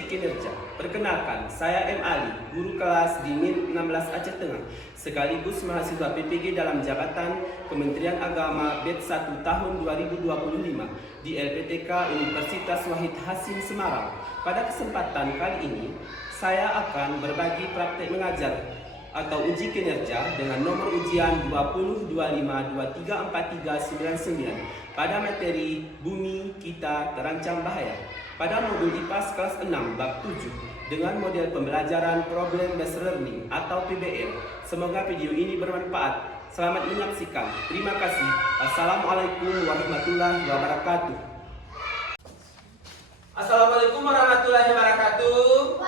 uji kinerja. Perkenalkan, saya M. Ali, guru kelas di MIN 16 Aceh Tengah, sekaligus mahasiswa PPG dalam jabatan Kementerian Agama BED 1 tahun 2025 di LPTK Universitas Wahid Hasim Semarang. Pada kesempatan kali ini, saya akan berbagi praktek mengajar atau uji kinerja dengan nomor ujian 2025234399 pada materi Bumi Kita Terancam Bahaya pada modul IPAS kelas 6 bab 7 dengan model pembelajaran Problem Based Learning atau PBL. Semoga video ini bermanfaat. Selamat menyaksikan. Terima kasih. Assalamualaikum warahmatullahi wabarakatuh. Assalamualaikum warahmatullahi wabarakatuh.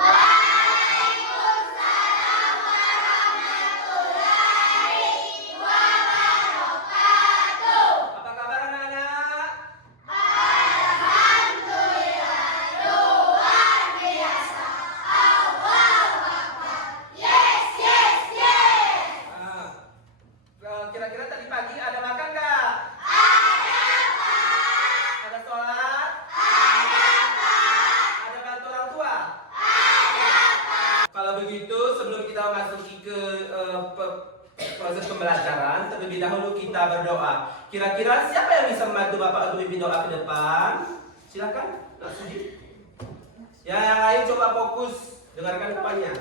Kira-kira tadi pagi ada makan nggak? Ada, Pak. Ada sholat? Ada, Pak. Ada bantu orang tua? Ada, Pak. Kalau begitu, sebelum kita masuki ke proses pembelajaran, terlebih dahulu kita berdoa. Kira-kira siapa yang bisa membantu Bapak untuk memimpin doa ke depan? Silakan, Nak Sudi. Ya, yang lain coba fokus, dengarkan depannya.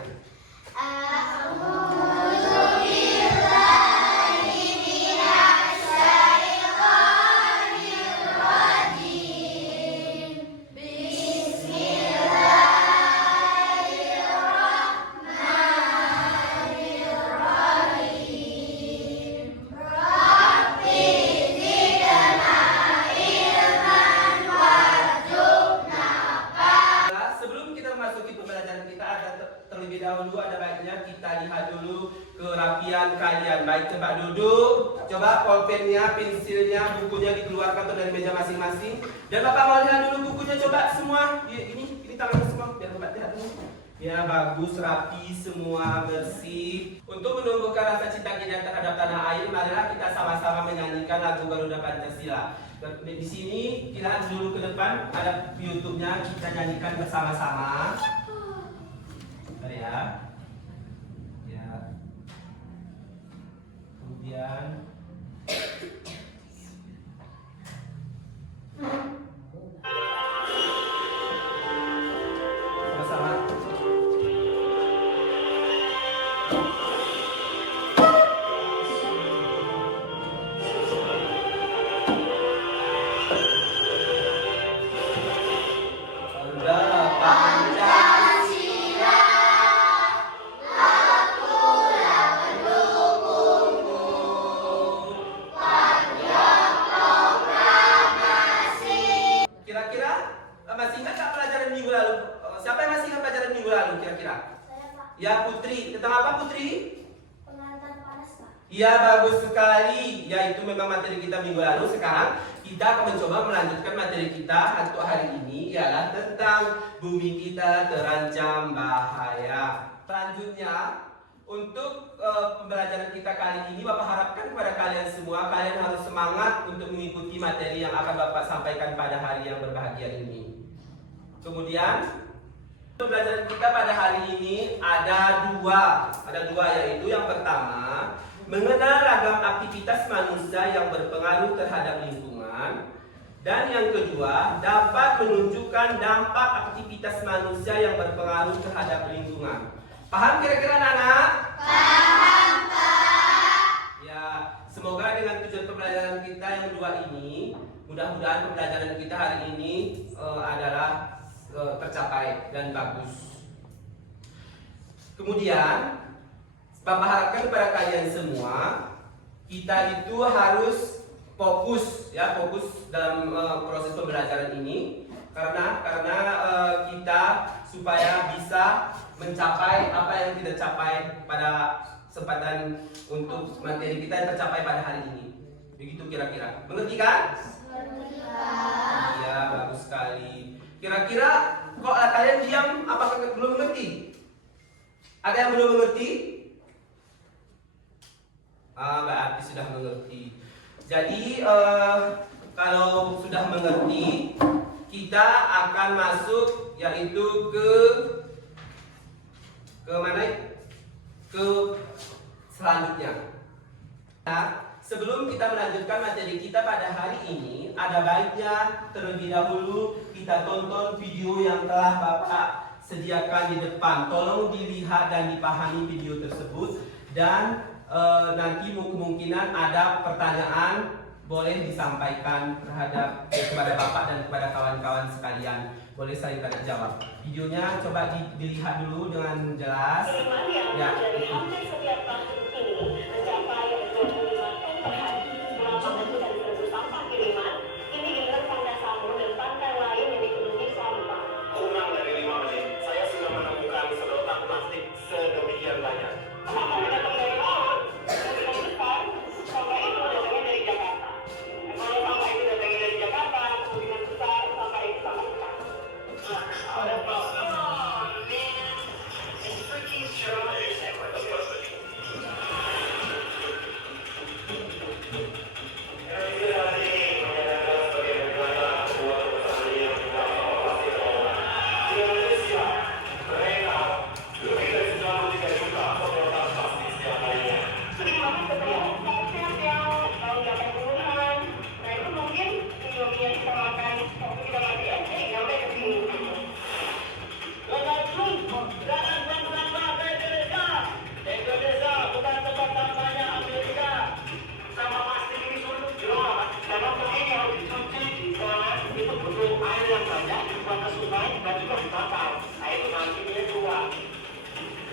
Terlebih dahulu ada baiknya kita lihat dulu kerapian kalian. Baik, tempat duduk. Coba pulpennya, pensilnya, bukunya dikeluarkan dari meja masing-masing. Dan Bapak mau lihat dulu bukunya, coba semua. Ini tangannya semua biar Bapak lihat dulu. Ya, bagus, rapi, semua bersih. Untuk menumbuhkan rasa cinta kita terhadap tanah air, marilah kita sama-sama menyanyikan lagu Garuda Pancasila. Di sini kita dulu ke depan ada YouTube-nya, kita nyanyikan bersama-sama. Ya. Kemudian sama-sama. Masih ingat tak pelajaran minggu lalu? Siapa yang masih ingat pelajaran minggu lalu kira-kira? Saya, Pak. Ya, Putri. Tentang apa, Putri? Pengantar panas, Pak. Ya, bagus sekali. Ya, itu memang materi kita minggu lalu. Sekarang kita akan mencoba melanjutkan materi kita untuk hari ini, ialah tentang bumi kita terancam bahaya. Selanjutnya, untuk pembelajaran kita kali ini, Bapak harapkan kepada kalian semua, kalian harus semangat untuk mengikuti materi yang akan Bapak sampaikan pada hari yang berbahagia ini. Kemudian pembelajaran kita pada hari ini ada dua, yaitu yang pertama mengenal ragam aktivitas manusia yang berpengaruh terhadap lingkungan, dan yang kedua dapat menunjukkan dampak aktivitas manusia yang berpengaruh terhadap lingkungan. Paham kira-kira anak-anak? Paham, Pak. Ya, semoga dengan tujuan pembelajaran kita yang kedua ini, mudah-mudahan pembelajaran kita hari ini adalah tercapai dan bagus. Kemudian, Bapak harapkan kepada kalian semua, kita itu harus fokus dalam proses pembelajaran ini, karena kita supaya bisa mencapai apa yang kita capai pada kesempatan untuk materi kita yang tercapai pada hari ini. Begitu kira-kira. Mengerti kan? Mengerti, Pak. Iya, bagus sekali. Kira-kira kok kalian diam, apakah belum mengerti? Ada yang belum mengerti? Berarti sudah mengerti. Jadi kalau sudah mengerti, kita akan masuk yaitu ke mana? Ke selanjutnya. Nah, sebelum kita melanjutkan materi kita pada hari ini, ada baiknya terlebih dahulu kita tonton video yang telah Bapak sediakan di depan. Tolong dilihat dan dipahami video tersebut, dan nanti kemungkinan ada pertanyaan boleh disampaikan kepada Bapak dan kepada kawan-kawan sekalian. Boleh saling tanya jawab. Videonya coba dilihat dulu dengan jelas. Ya. Hampir setiap tahun ini mencapai 25 ton per hari. Berapa dari seribu sampah kiriman ini digelar Pantai Sanur dan pantai lain yang dipenuhi sampah. Kurang dari 5 menit, saya sudah menemukan sedotan plastik sedemikian banyak. Sampah yang datang dari laut, yang besar, sampah itu datangnya dari Jakarta. Dan kalau sampah itu datangnya dari Jakarta, kemungkinan besar sampah itu sampah besar. Ada plastik. It's freaking true.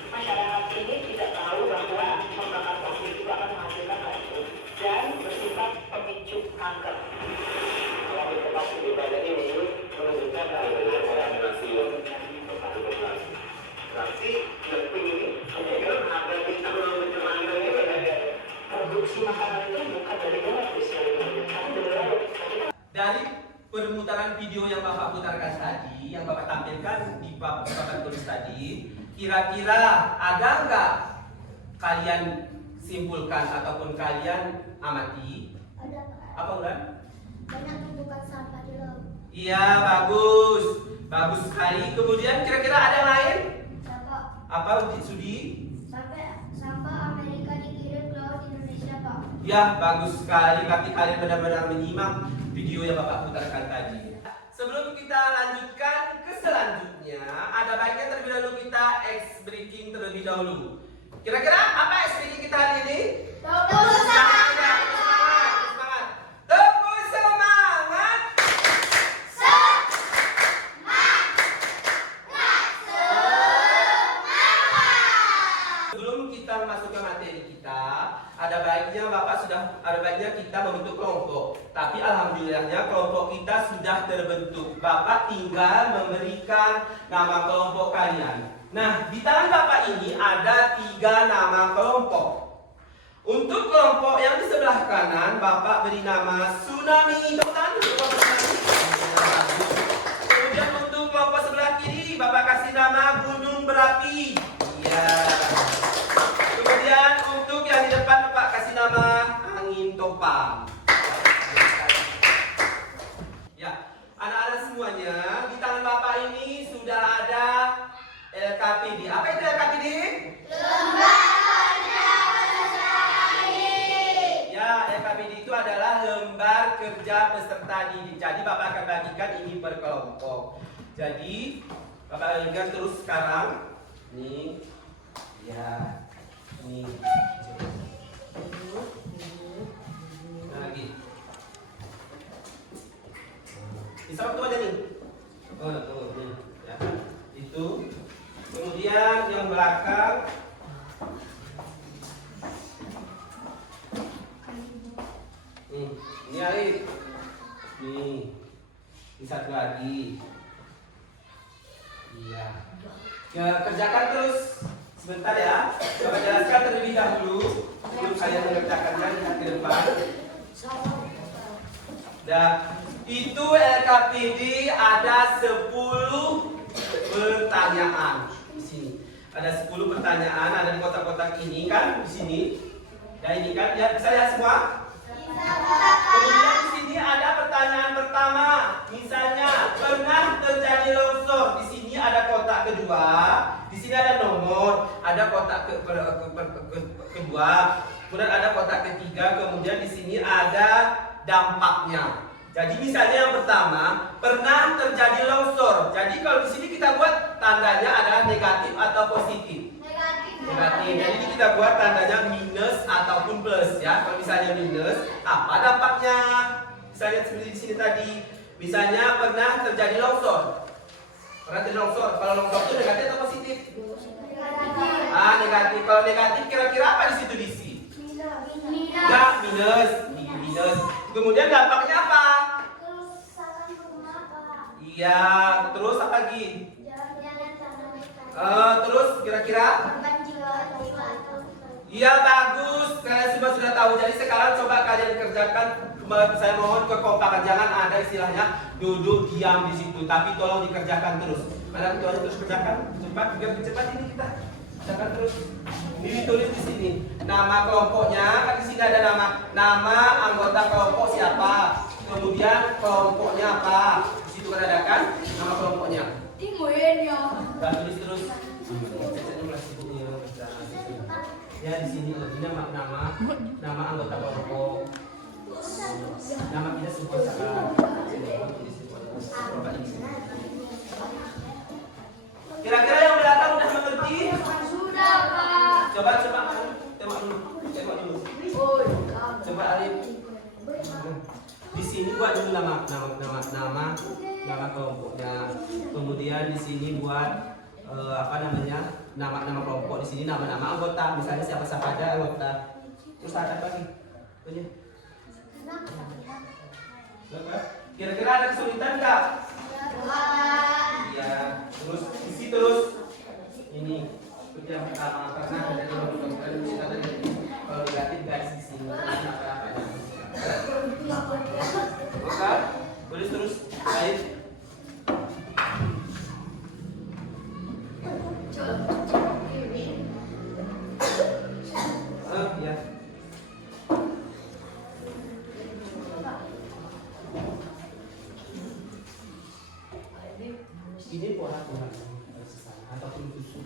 Masyarakat ini tidak tahu bahwa membakar plastik juga akan menghasilkan racun dan bersifat pemicu kanker. Kalau plastik di badan ini menunjukkan adanya kontaminasi. Berarti leping ini kan ada di dalam pencemaran ini ada. Produksi makanan itu bukan dari luar, tapi dari laut. Dari permutaran video yang Bapak putarkan tadi, yang Bapak tampilkan di papan tulis tadi, kira-kira ada nggak kalian simpulkan ataupun kalian amati? Ada Pak. Apa enggak? Banyak tumpukan sampah di laut. Iya, bagus. Bagus sekali. Kemudian kira-kira ada yang lain? Sampah Apa Sudi? sampah Amerika dikirim ke laut Indonesia, Pak. Ya, bagus sekali. Berarti kalian benar-benar menyimak video yang Bapak putarkan tadi. Sebelum kita lanjutkan ke selanjutnya, ada baiknya terlebih dahulu kita ice breaking terlebih dahulu. Kira-kira apa ice breaking kita hari ini? Tepuk Semangat, semangat. Tepuk semangat. Sebelum kita masuk ke materi kita, ada baiknya kita membentuk kelompok. Tapi alhamdulillahnya kelompok kita sudah terbentuk. Bapak tinggal memberikan nama kelompok kalian. Nah, di tangan Bapak ini ada 3 nama kelompok. Untuk kelompok yang di sebelah kanan, Bapak beri nama Tsunami. Kemudian untuk kelompok sebelah kiri, Bapak kasih nama Gunung Berapi. Iya. Kemudian untuk yang di depan, Bapak kasih nama Angin Topang. Ya, anak-anak semuanya, di tangan Bapak ini sudah ada LKPD. Apa itu LKPD? Ya, LKPD itu adalah lembar kerja peserta didik. Jadi Bapak akan bagikan ini per kelompok. Jadi Bapak bagikan terus sekarang. Nih, ya, ini. Lagi. Bisa waktu aja nih. Oh, nih. Ya. Itu. Kemudian yang belakang. Ini Arif. Nih. Ini satu lagi. Iya. Ya, kerjakan terus. Sebentar ya. Bapak jelaskan terlebih dahulu sebelum saya mengerjakannya di depan. Nah, itu LKPD ada 10 pertanyaan di sini. Ada 10 pertanyaan, ada di kotak-kotak ini kan di sini. Ya ini kan, ya bisa lihat semua. Kemudian di sini ada pertanyaan pertanyaan pertama. Misalnya, pernah terjadi longsor. Di sini ada kotak kedua. Di sini ada nomor. Ada kotak kedua. Kemudian ada kotak ketiga. Kemudian di sini ada dampaknya. Jadi misalnya yang pertama, pernah terjadi longsor. Jadi kalau di sini kita buat tandanya adalah negatif atau positif. Negatif. Jadi kita buat tandanya minus ataupun plus ya. Kalau misalnya minus, apa dampaknya? Misalnya seperti di sini tadi. Misalnya pernah terjadi longsor. Pernah terjadi longsor. Kalau longsor itu negatif atau positif? Negatif. Kalau negatif kira-kira apa di situ diisi? Enggak, minus. Minus. Kemudian dampaknya apa? Kerusakan rumah, Pak. Iya, terus apa lagi? Jalan-jalan tanah mereka. Terus kira-kira? Korban jiwa atau Iya, bagus. Kalian semua sudah tahu. Jadi sekarang coba kalian kerjakan. Saya mohon kekompakan. Jangan ada istilahnya duduk diam di situ. Tapi tolong dikerjakan terus. Kalian terus kerjakan. Cepat, biar cepat ini kita. Kerjakan terus. Ini ditulis di sini. Nama kelompoknya. Kan di sini ada nama anggota kelompok siapa. Kemudian kelompoknya apa. Di situ kan ada kan nama kelompoknya. Nah, tulis terus. Ya di sini nama anggota kelompok. Nama kita semua sama. Kira-kira yang belakang udah mengerti? Sudah, Pak. Coba tembak dulu. Coba Alif. Di sini buat dulu nama kelompoknya. Kemudian di sini buat nama kelompok. Di sini nama anggota. Misalnya siapa aja anggota. Terus ada apa lagi? Punya. Kira-kira ada kesulitan nggak? Iya. Terus isi terus. Ini seperti yang pertama karena ada kalau negatif garis di sini. Oke. Tulis terus. Baik. Ya. Ini pola-pola ataupun tusuk.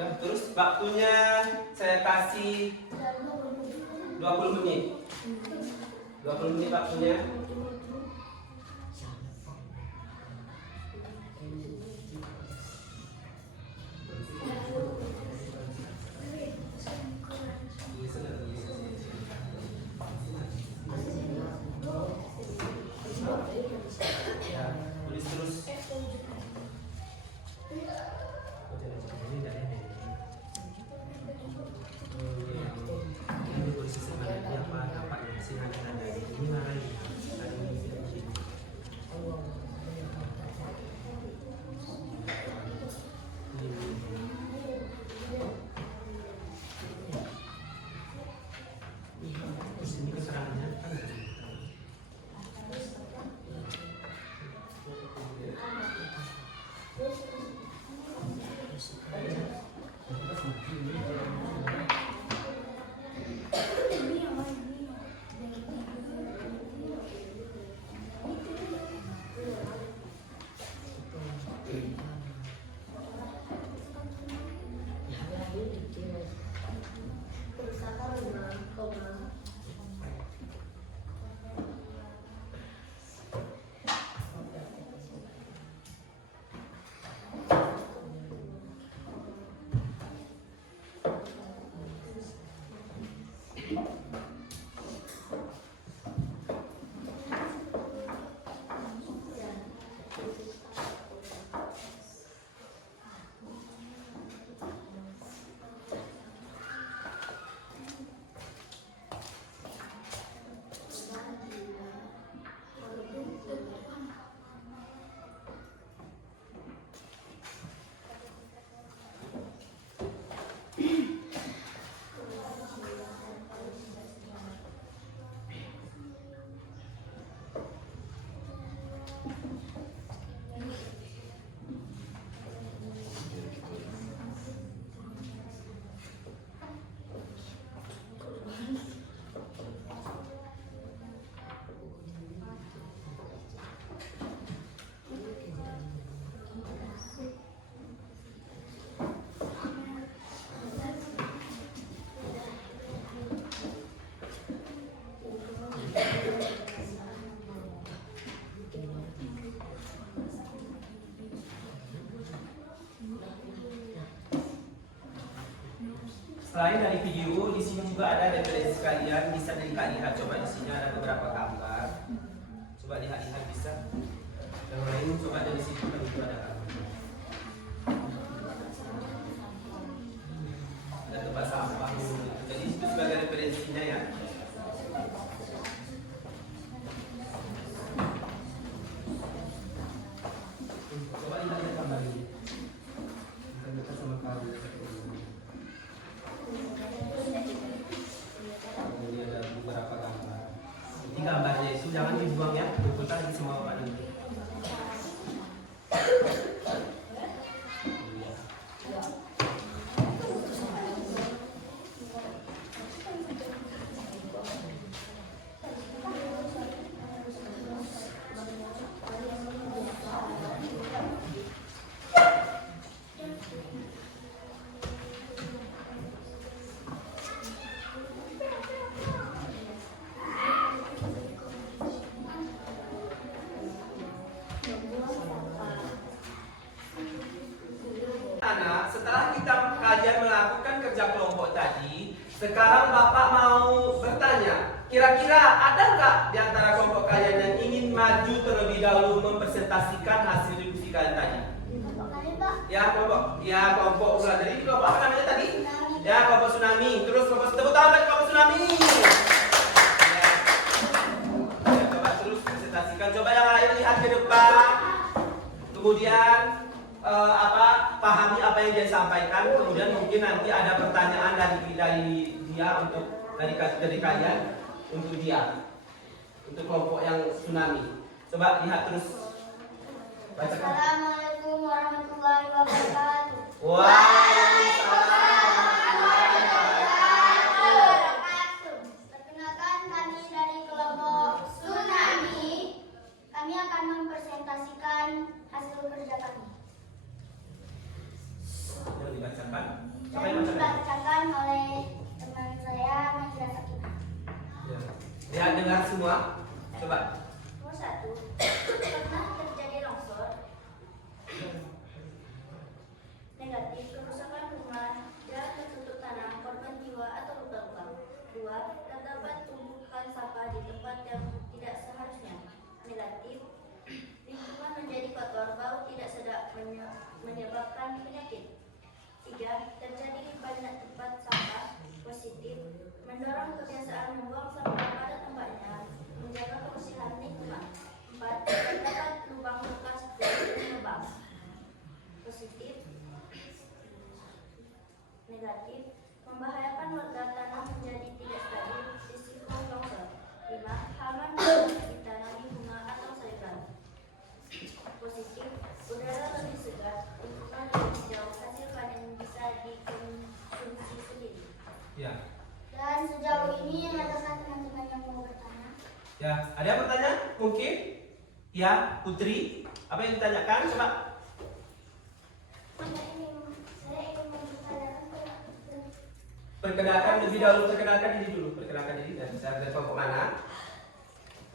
Ya, terus waktunya saya kasih 20 menit. 20 menit waktunya. Ya, tulis terus. Ini tulis sebenarnya apa dampaknya sih ada ini mana ini? Ini keterangannya kan ada. Selain dari video, di sini juga ada referensi kalian, bisa dilihat. Coba di sini ada beberapa gambar. Coba lihat bisa. Yang lain coba dari sini juga ada gambar. Ada tempat sampah. Jadi itu sebagai referensinya ya. Coba lihat gambar ini. Kita sama kamu. Ini ada beberapa gambar. Ini gambarnya itu jangan dibuang ya, kumpulkan di semua Pak Dulu. Anak, setelah kita kajian melakukan kerja kelompok tadi, sekarang Bapak mau bertanya, kira-kira ada nggak di antara kelompok kalian yang ingin maju terlebih dahulu mempresentasikan hasil diskusi kalian tadi? Kelompok ulang. Jadi kelompok apa namanya tadi? Ya, kelompok tsunami. Terus kelompok tepuk tangan bagi kelompok tsunami. Ya, coba terus presentasikan. Coba yang lain lihat ke depan. Kemudian pahami apa yang dia sampaikan. Kemudian mungkin nanti ada pertanyaan dari dia dari kalian untuk dia, untuk kelompok yang tsunami. Coba lihat terus. Bacakan. Assalamualaikum warahmatullahi wabarakatuh. Waalaikumsalam warahmatullahi Wabarakatuh. Perkenalkan, kami dari kelompok Tsunami. Kami akan mempresentasikan hasil kerja kami. Yang dibacakan. Siapa Dan yang bacakan? dibacakan oleh teman saya, Mahira Sakinah. Ya. Lihat dengar semua. Coba. Nomor 1. Pernah terjadi longsor. Negatif, kerusakan rumah, jalan tertutup tanah, korban jiwa atau luka-luka. 2. Terdapat tumpukan sampah di tempat yang tidak seharusnya. Negatif, lingkungan menjadi kotor, bau tidak sedap menyebabkan penyakit. 3. Terjadi banyak tempat sampah. Positif, mendorong kebiasaan membuang sampah pada tempatnya, menjaga kebersihan lingkungan. 4. Terdapat lubang bekas dari lubang. Positif. Negatif, membahayakan warga, tanah menjadi tidak stabil, risiko longsor. 5. Halaman ditanami bunga atau sayuran. Positif, udara lebih segar, lingkungan lebih hijau, hasil panen bisa dikonsumsi sendiri. Ya. Dan sejauh ini adakah teman-teman yang mau bertanya? Ya, ada pertanyaan? Mungkin? Ya, Putri, apa yang ditanyakan? Coba. Saya ingin mempertanyakan Perkenalkan lebih dahulu, perkenalkan diri dulu. Perkenalkan diri dan bisa dari kelompok mana?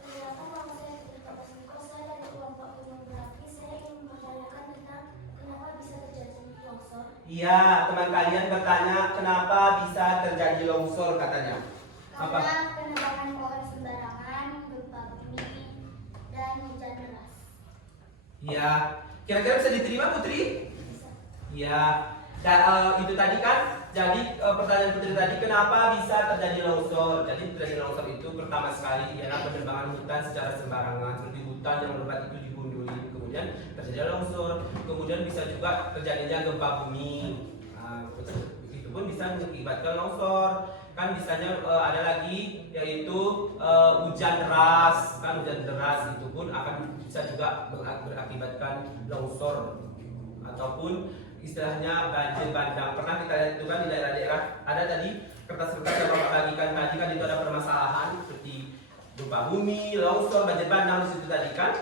kenapa nama saya Fitri Singko, saya dari kelompok Imografi. Saya ingin mempertanyakan tentang kenapa bisa terjadi longsor. Iya, teman kalian bertanya kenapa bisa terjadi longsor katanya. Apa? Karena penebangan pohon sembarangan, gempa bumi, dan hujan deras. Iya. Kira-kira bisa diterima Putri? Bisa. Iya. Itu tadi kan. Jadi pertanyaan Putri tadi kenapa bisa terjadi longsor? Jadi terjadi longsor itu pertama sekali ialah penebangan hutan secara sembarangan, seperti hutan yang lebat itu digunduli, kemudian terjadi longsor. Kemudian bisa juga terjadinya gempa bumi. Nah, itu pun bisa mengakibatkan longsor. Kan misalnya ada lagi yaitu hujan deras. Kan hujan deras itu pun akan bisa juga berakibatkan longsor ataupun istilahnya banjir bandang. Pernah kita lihat itu kan di daerah-daerah ada tadi kertas-kertas yang Bapak bagikan tadi kan itu ada permasalahan seperti gempa bumi, longsor, banjir bandang di situ tadi kan.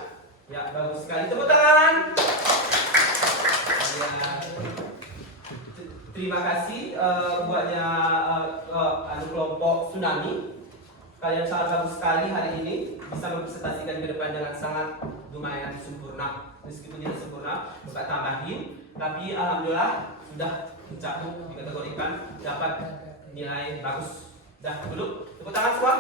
Ya, bagus sekali. Tepuk tangan. Ya. Terima kasih buatnya kelompok Tsunami. Kalian sangat bagus sekali hari ini, bisa mempresentasikan ke depan dengan sangat lumayan sempurna. Meskipun tidak sempurna, Bapak tambahin. Tapi alhamdulillah sudah mencakup dikategorikan dapat nilai bagus. Dah dulu, tepuk tangan semua.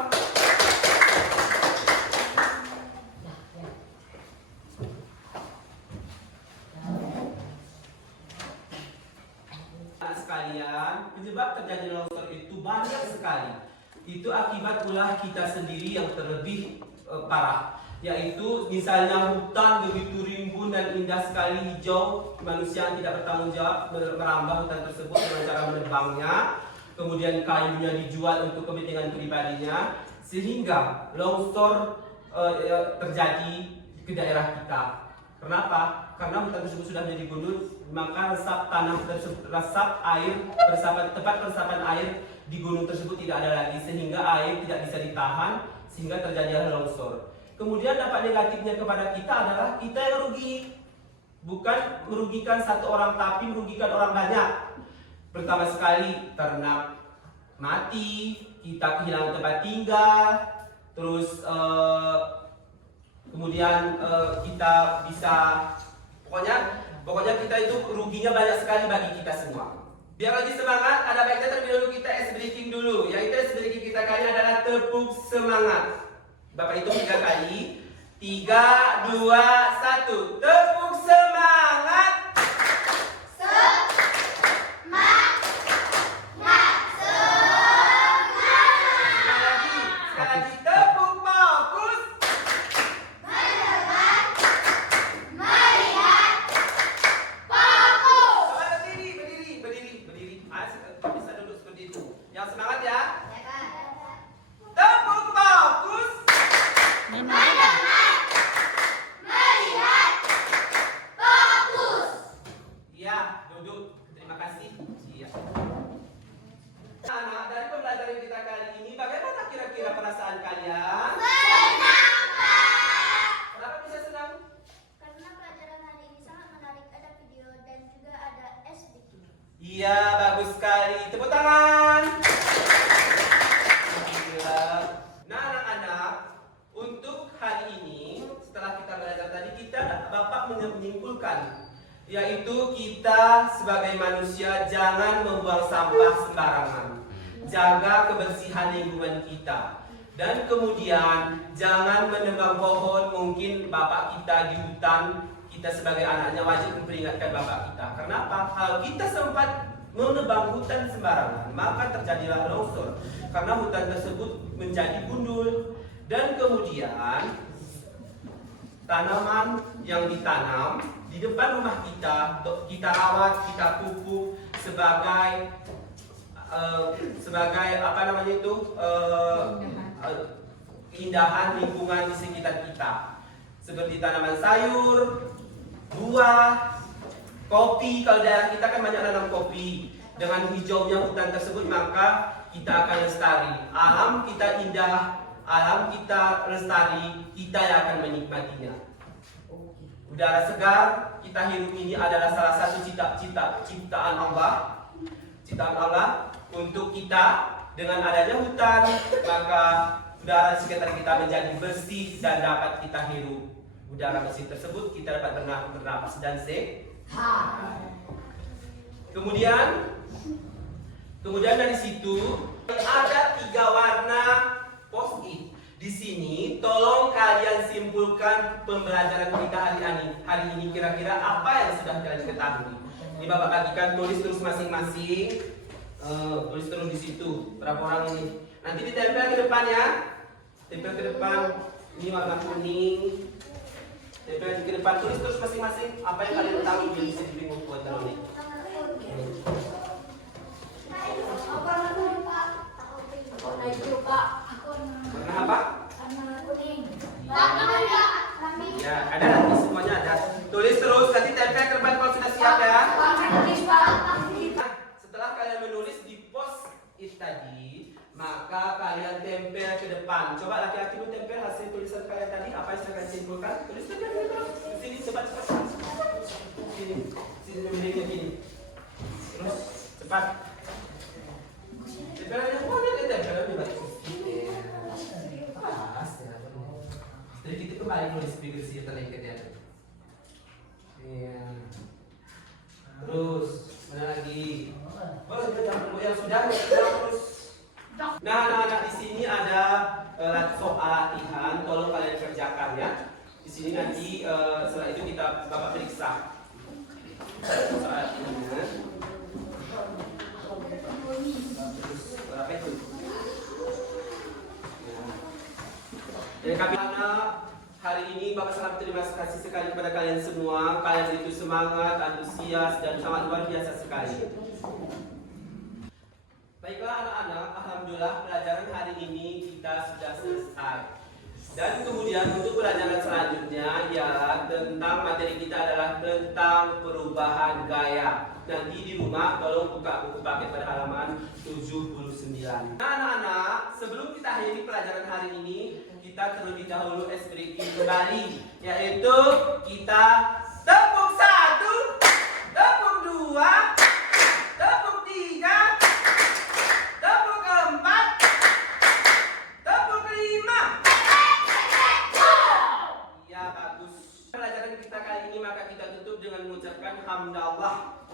Sekalian, penyebab terjadi longsor itu banyak sekali. Itu akibat ulah kita sendiri yang terlebih parah, yaitu misalnya hutan begitu rimbun dan indah sekali hijau, manusia yang tidak bertanggung jawab merambah hutan tersebut dengan cara menebangnya, kemudian kayunya dijual untuk kepentingan pribadinya, sehingga longsor terjadi ke daerah kita. Kenapa? Karena hutan tersebut sudah menjadi gundul, maka resap tanah tersebut, tempat resapan air di gunung tersebut tidak ada lagi, sehingga air tidak bisa ditahan, sehingga terjadilah longsor. Kemudian dampak negatifnya kepada kita adalah kita yang rugi, bukan merugikan satu orang tapi merugikan orang banyak. Pertama sekali ternak mati, kita kehilangan tempat tinggal, terus kemudian kita bisa pokoknya kita itu ruginya banyak sekali bagi kita semua. Biar lebih semangat, ada baiknya terlebih dahulu kita ice breaking dulu. Yaitu ice breaking kita kali ini adalah tepuk semangat. Bapak hitung 3 kali. 3, 2, 1. Tepuk semangat. Sekali lagi tepuk fokus. Berdiri. Bisa duduk seperti itu. Yang semangat ya. Tepuk fokus. Iya, duduk. Terima kasih. Iya. Nah, dari pembelajaran kita kali ini, bagaimana kira-kira perasaan kalian? Kenapa bisa senang? Karena pelajaran hari ini sangat menarik, ada video dan juga ada SDK. Iya, bagus sekali. Tepuk tangan. Gila. Nah, anak-anak, untuk hari ini setelah kita belajar tadi, Bapak menyimpulkan, yaitu kita sebagai manusia jangan membuang sampah sembarangan. Jaga kebersihan lingkungan kita. Dan kemudian jangan menebang pohon. Mungkin bapak kita di hutan, kita sebagai anaknya wajib memperingatkan bapak kita. Kenapa? Kalau kita sempat menebang hutan sembarangan, maka terjadilah longsor. Karena hutan tersebut menjadi gundul. Dan kemudian tanaman yang ditanam di depan rumah kita rawat, kita pupuk sebagai keindahan lingkungan di sekitar kita, seperti tanaman sayur, buah, kopi. Kalau daerah kita kan banyak nanam kopi. Dengan hijaunya hutan tersebut, maka kita akan lestari. Alam kita indah, alam kita lestari, kita yang akan menikmatinya. Udara segar kita hirup ini adalah salah satu ciptaan Allah. Ciptaan Allah untuk kita. Dengan adanya hutan, maka udara sekitar kita menjadi bersih dan dapat kita hirup. Udara bersih tersebut kita dapat bernapas dan sehat. Kemudian dari situ ada 3 warna post-it. Di sini tolong kalian simpulkan pembelajaran kita hari ini kira-kira apa yang sudah kalian ketahui. Ini Bapak bagikan, tulis terus masing-masing. Tulis terus di situ berapa orang ini. Nanti ditempel ke depan ya. Tempel ke depan. Ini warna kuning. Tempel ke depan. Tulis terus masing-masing apa yang kalian tahu di sini buat ini. Warna apa? Ya, ada nanti semuanya ada. Tulis terus, nanti tempel ke depan kalau sudah siap ya. Nah, setelah kalian menulis di post-it tadi, maka kalian tempel ke depan. Coba laki-laki lu tempel hasil tulisan kalian tadi, apa yang sudah kalian simpulkan? Tulis tempel terus. Di sini cepat. Sini berdirinya gini. Terus cepat. Tempel aja semua nih, tempel aja baik. Jadi kita kembali nulis figure sih terlengket ya. Iya. Terus mana lagi? Oh, yang sudah terus. Nah, anak-anak di sini ada soal latihan, tolong kalian kerjakan ya. Di sini nanti setelah itu kita Bapak periksa. Soal latihannya. Berapa itu? Jadi kami hari ini Bapak sangat terima kasih sekali kepada kalian semua. Kalian itu semangat, antusias, dan sangat luar biasa sekali. Baiklah anak-anak, alhamdulillah pelajaran hari ini kita sudah selesai. Dan kemudian untuk pelajaran selanjutnya ialah tentang materi kita adalah tentang perubahan gaya. Nanti di rumah tolong buka buku paket pada halaman 79. Nah anak-anak, sebelum kita akhiri pelajaran hari ini, kita terlebih dahulu breaking kembali, yaitu kita tepuk 1, tepuk 2, tepuk 3, tepuk 4, tepuk 5. Ya bagus. Pelajaran kita kali ini maka kita tutup dengan mengucapkan hamdallah.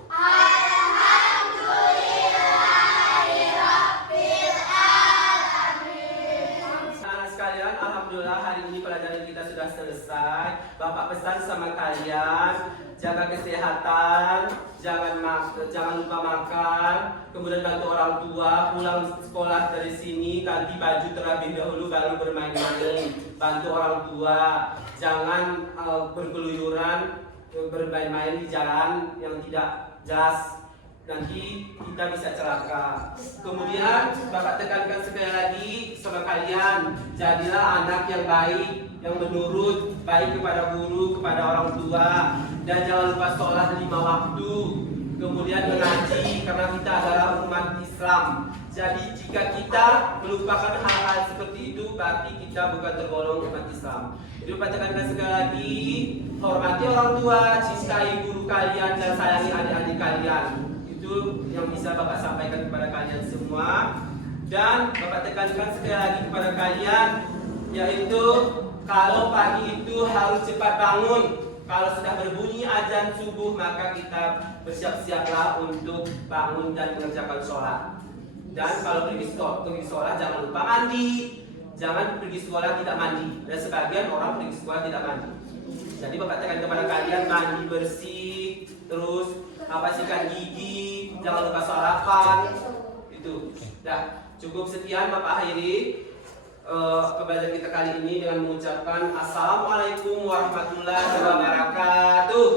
Anak-anak sekalian, alhamdulillah hari ini pelajaran kita sudah selesai. Bapak pesan sama kalian, jaga kesehatan, jangan lupa makan, kemudian bantu orang tua, pulang sekolah dari sini ganti baju terlebih dahulu baru bermain-main. Bantu orang tua, jangan berkeluyuran bermain-main di jalan yang tidak jelas. Nanti kita bisa celaka. Kemudian Bapak tekankan sekali lagi sama kalian, jadilah anak yang baik, yang menurut, baik kepada guru, kepada orang tua, dan jangan lupa sholat 5 waktu. Kemudian mengaji karena kita adalah umat Islam. Jadi jika kita melupakan hal-hal seperti itu, berarti kita bukan tergolong umat Islam. Jadi Bapak tekankan sekali lagi, hormati orang tua, cintai guru kalian, dan sayangi adik-adik kalian. Itu yang bisa Bapak sampaikan kepada kalian semua. Dan Bapak tekankan sekali lagi kepada kalian, yaitu kalau pagi itu harus cepat bangun. Kalau sudah berbunyi azan subuh, maka kita bersiap-siaplah untuk bangun dan mengerjakan sholat. Dan kalau pergi sekolah jangan lupa mandi. Jangan pergi sekolah tidak mandi. Dan sebagian orang pergi sekolah tidak mandi. Jadi Bapak tekan kepada kalian, mandi bersih, terus sikat gigi, jangan lupa sarapan. Itu. Nah, cukup sekian Bapak akhiri pembelajaran kita kali ini dengan mengucapkan Assalamualaikum warahmatullahi wabarakatuh.